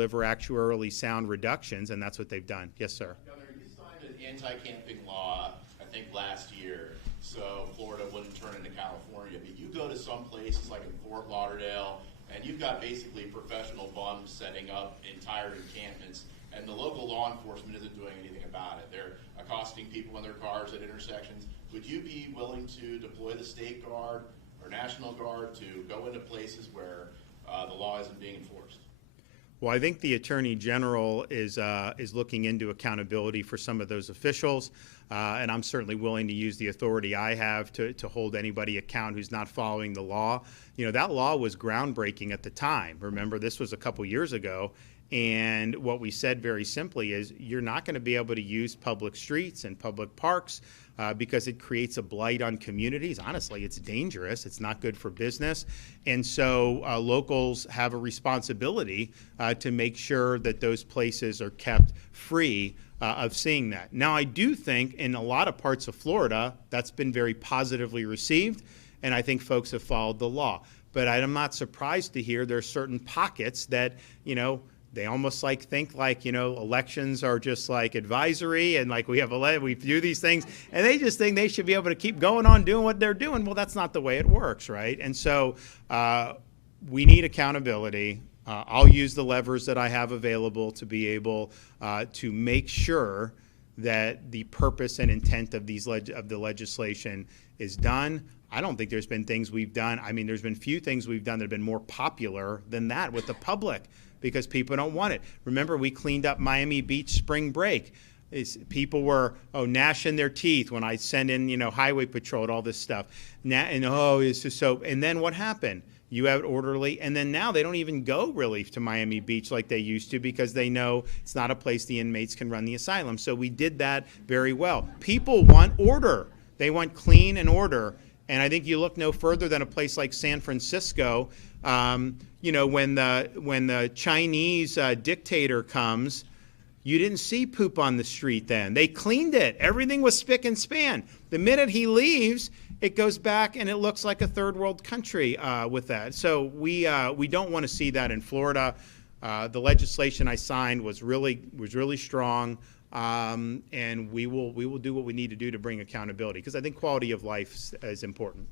deliver actuarially sound reductions, and that's what they've done. Yes, sir. Governor, you signed an anti-camping law, I think last year, so Florida wouldn't turn into California. But you go to some places like in Fort Lauderdale, and you've got basically professional bums setting up entire encampments, and the local law enforcement isn't doing anything about it. They're accosting people in their cars at intersections. Would you be willing to deploy the State Guard or National Guard to go into places where the law isn't being enforced? Well, I think the Attorney General is looking into accountability for some of those officials, and I'm certainly willing to use the authority I have to hold anybody account who's not following the law. You know, that law was groundbreaking at the time. Remember, this was a couple years ago, and what we said very simply is you're not going to be able to use public streets and public parks because it creates a blight on communities. Honestly, it's dangerous. It's not good for business. And so locals have a responsibility to make sure that those places are kept free of seeing that. Now, I do think in a lot of parts of Florida, that's been very positively received, and I think folks have followed the law. But I'm not surprised to hear there are certain pockets that, you know, they almost think elections are just like advisory and like we do these things and they just think they should be able to keep going on doing what they're doing. Well, that's not the way it works, right? And so we need accountability. I'll use the levers that I have available to be able to make sure that the purpose and intent of the legislation is done. I don't think there's been things we've done. I mean, there's been few things we've done that have been more popular than that with the public, because people don't want it. Remember, we cleaned up Miami Beach spring break. People were gnashing their teeth when I sent in, highway patrol and all this stuff. It's just so. And then what happened? You have it orderly, and then now they don't even go really to Miami Beach like they used to because they know it's not a place the inmates can run the asylum. So we did that very well. People want order. They want clean and order. And I think you look no further than a place like San Francisco. When the Chinese dictator comes, you didn't see poop on the street then. They cleaned it. Everything was spick and span. The minute he leaves, it goes back and it looks like a third world country with that. So we don't want to see that in Florida. The legislation I signed was really strong, and we will do what we need to do to bring accountability, because I think quality of life is important.